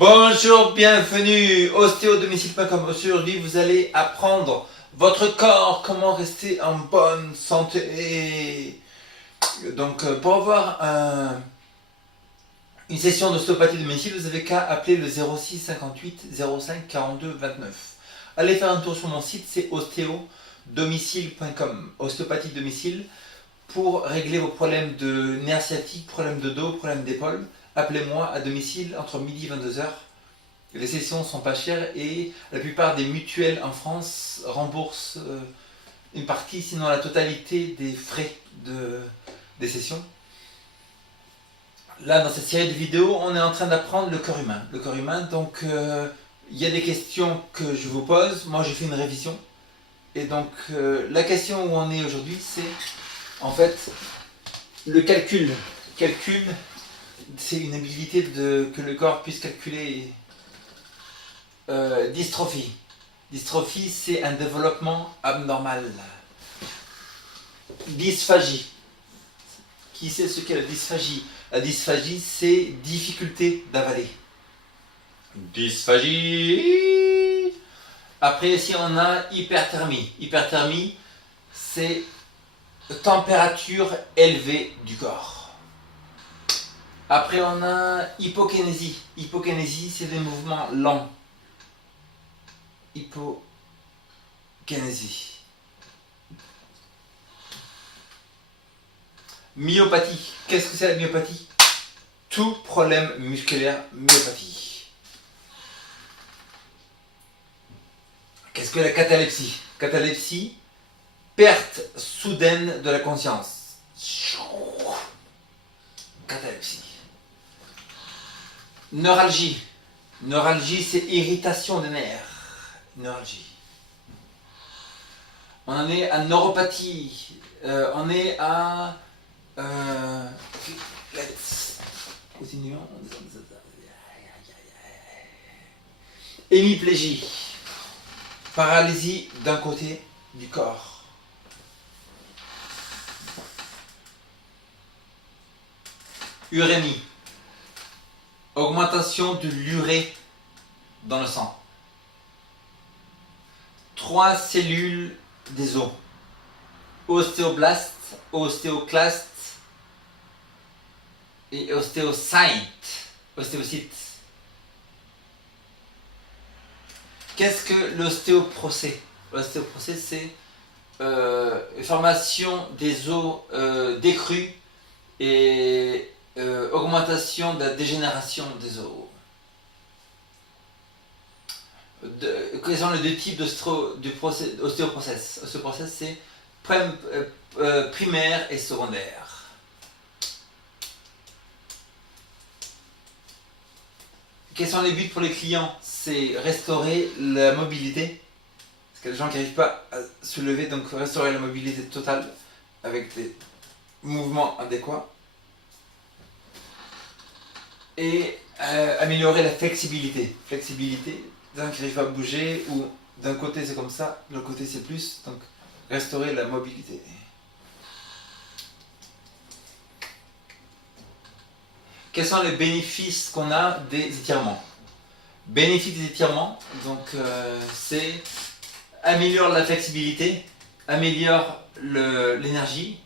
Bonjour, bienvenue ostéodomicile.com. Aujourd'hui, vous allez apprendre votre corps, comment rester en bonne santé. Donc, pour avoir une session d'ostéopathie de domicile, vous avez qu'à appeler le 06 58 05 42 29. Allez faire un tour sur mon site, c'est ostéodomicile.com. Ostéopathie de domicile pour régler vos problèmes de nerfs sciatiques, problèmes de dos, problèmes d'épaule. Appelez-moi à domicile entre midi et 22h. Les sessions sont pas chères et la plupart des mutuelles en France remboursent une partie, sinon la totalité des frais des sessions. Là, dans cette série de vidéos, on est en train d'apprendre le corps humain. Le corps humain, donc il y a des questions que je vous pose. Moi, j'ai fait une révision. Et donc, la question où on est aujourd'hui, c'est en fait le calcul. Calcul, c'est une habilité que le corps puisse calculer. Dystrophie. Dystrophie, c'est un développement abnormal. Dysphagie. Qui sait ce qu'est la dysphagie? La dysphagie, c'est difficulté d'avaler. Dysphagie. Après, ici, on a hyperthermie. Hyperthermie, c'est température élevée du corps. Après, on a hypokinésie. Hypokinésie, c'est des mouvements lents. Hypokinésie. Myopathie. Qu'est-ce que c'est la myopathie? Tout problème musculaire, myopathie. Qu'est-ce que la catalepsie? Catalepsie, perte soudaine de la conscience. Catalepsie. Neuralgie. Neuralgie, c'est irritation des nerfs. Neuralgie. On en est à neuropathie. On est à continuons. Hémiplégie. Paralysie d'un côté du corps. Urémie. Augmentation de l'urée dans le sang. 3 cellules des os. Ostéoblastes, ostéoclastes et ostéocytes. Ostéocytes. Qu'est-ce que l'ostéoprocès? L'ostéoprocès, c'est formation des os décrus et augmentation de la dégénération des os. Quels sont les deux types d'ostéoprocès? Ostéoprocès, c'est primaire et secondaire. Quels sont les buts pour les clients? C'est restaurer la mobilité. Parce qu'il y a des gens qui n'arrivent pas à se lever, donc restaurer la mobilité totale avec des mouvements adéquats. Et améliorer la flexibilité. Flexibilité, des gens qui n'arrivent pas à bouger, ou d'un côté c'est comme ça, de l'autre côté c'est plus, donc restaurer la mobilité. Quels sont les bénéfices qu'on a des étirements? Bénéfices des étirements, donc c'est améliore la flexibilité, améliore l'énergie,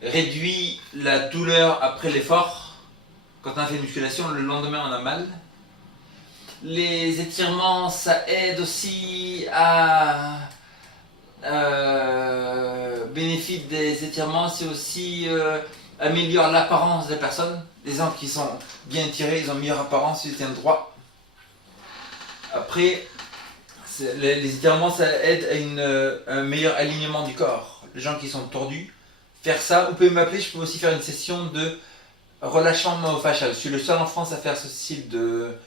réduit la douleur après l'effort. Quand on a fait une musculation, le lendemain on a mal. Les étirements, ça aide aussi à bénéfice des étirements, c'est aussi améliore l'apparence des personnes. Les gens qui sont bien tirés, ils ont une meilleure apparence, ils tiennent droit. Après, les étirements, ça aide à un meilleur alignement du corps. Les gens qui sont tordus, faire ça, vous pouvez m'appeler, je peux aussi faire une session de relâchement myofascial. Je suis le seul en France à faire ce style de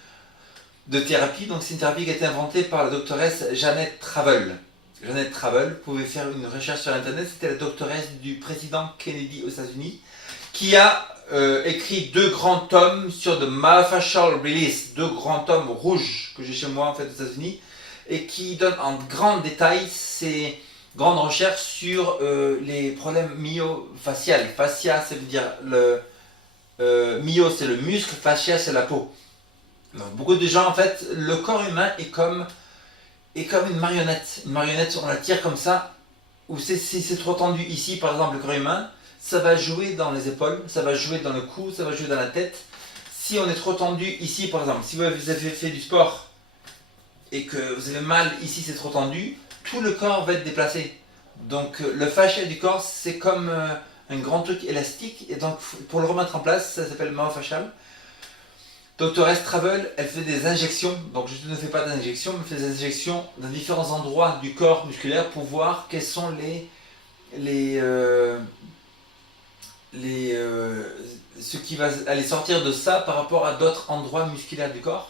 thérapie. Donc c'est une thérapie qui a été inventée par la doctoresse Janet Travell. Janet Travell, vous pouvez faire une recherche sur internet, c'était la doctoresse du président Kennedy aux États-Unis, qui a écrit 2 grands tomes sur de myofascial release, 2 grands tomes rouges que j'ai chez moi en fait aux États-Unis, et qui donne en grand détail ces grandes recherches sur les problèmes myofasciales. Fascia, ça veut dire myo c'est le muscle, fascia c'est la peau. Donc, beaucoup de gens, en fait, le corps humain est comme une marionnette. Une marionnette, on la tire comme ça, ou si c'est trop tendu ici, par exemple, le corps humain, ça va jouer dans les épaules, ça va jouer dans le cou, ça va jouer dans la tête. Si on est trop tendu ici, par exemple, si vous avez fait du sport et que vous avez mal ici, c'est trop tendu, tout le corps va être déplacé. Donc le fascia du corps, c'est comme un grand truc élastique, et donc pour le remettre en place, ça s'appelle myofascial. Dr. S. Travel, elle fait des injections, donc je ne fais pas d'injections, mais elle fait des injections dans différents endroits du corps musculaire pour voir quels sont les, ce qui va aller sortir de ça par rapport à d'autres endroits musculaires du corps.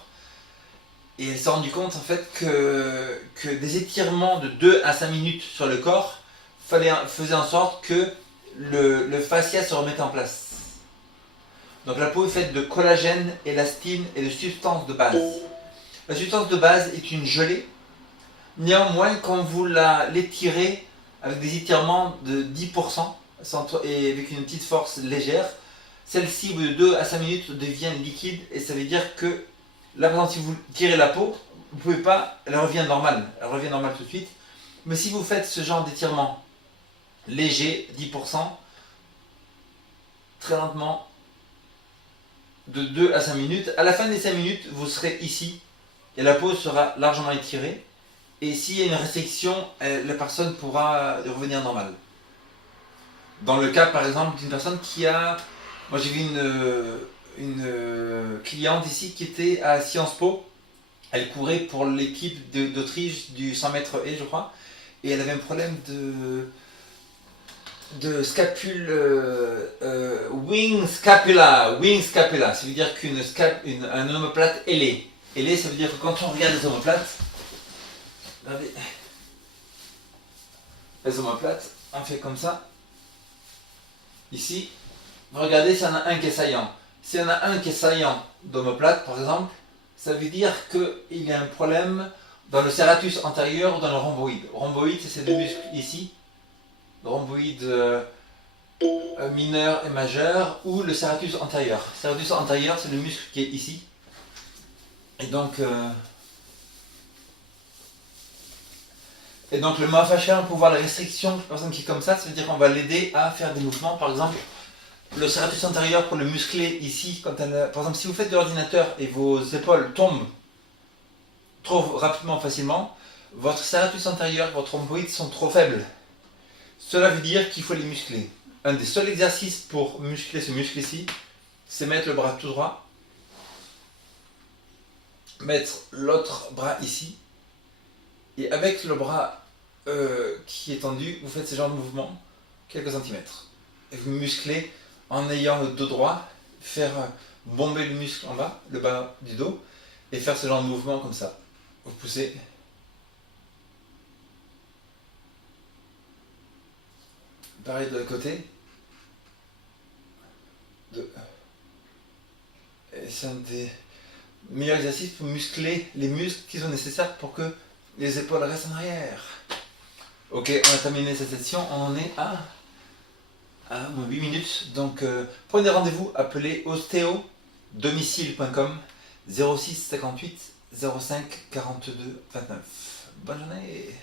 Et elle s'est rendue compte en fait que des étirements de 2 à 5 minutes sur le corps faisaient en sorte que le fascia se remette en place. Donc la peau est faite de collagène, élastine et de substances de base. La substance de base est une gelée. Néanmoins, quand vous l'étirez avec des étirements de 10% et avec une petite force légère, celle-ci, au bout de 2 à 5 minutes, devient liquide, et ça veut dire que là, par exemple, si vous tirez la peau, vous pouvez pas, elle revient normale tout de suite. Mais si vous faites ce genre d'étirement léger, 10%, très lentement, de 2 à 5 minutes, à la fin des 5 minutes, vous serez ici, et la peau sera largement étirée. Et s'il y a une restriction, la personne pourra revenir normale. Dans le cas, par exemple, d'une personne qui a... Moi, j'ai vu une cliente ici qui était à Sciences Po. Elle courait pour l'équipe d'Autriche du 100 mètres haies, je crois. Et elle avait un problème de scapule... wing scapula. Ça veut dire un omoplate ailé. Ailé, ça veut dire que quand on regarde les omoplates... Regardez. Les omoplates, on fait comme ça. Ici, regardez s'il y en a un qui est saillant. S'il y en a un qui est saillant d'omoplate, par exemple, ça veut dire qu'il y a un problème dans le serratus antérieur ou dans le rhomboïde. Rhomboïde, c'est ces deux muscles ici. Le rhomboïde mineur et majeur, ou le serratus antérieur. Le serratus antérieur, c'est le muscle qui est ici. Et donc le myofascial, pour voir la restriction, une personne qui est comme ça veut dire qu'on va l'aider à faire des mouvements. Par exemple, le serratus antérieur pour le muscler ici, par exemple, si vous faites de l'ordinateur et vos épaules tombent trop rapidement, facilement, votre serratus antérieur, votre rhomboïde sont trop faibles. Cela veut dire qu'il faut les muscler. Un des seuls exercices pour muscler ce muscle ici, c'est mettre le bras tout droit, mettre l'autre bras ici, et avec le bras qui est tendu, vous faites ce genre de mouvement, quelques centimètres. Et vous musclez en ayant le dos droit, faire bomber le muscle en bas, le bas du dos, et faire ce genre de mouvement comme ça. Vous poussez. Pareil de l'autre côté. Et c'est un des meilleurs exercices pour muscler les muscles qui sont nécessaires pour que les épaules restent en arrière. Ok, on a terminé cette session, on en est à 8 minutes. Donc prenez rendez-vous, appelez ostéo-domicile.com 06 58 05 42 29. Bonne journée.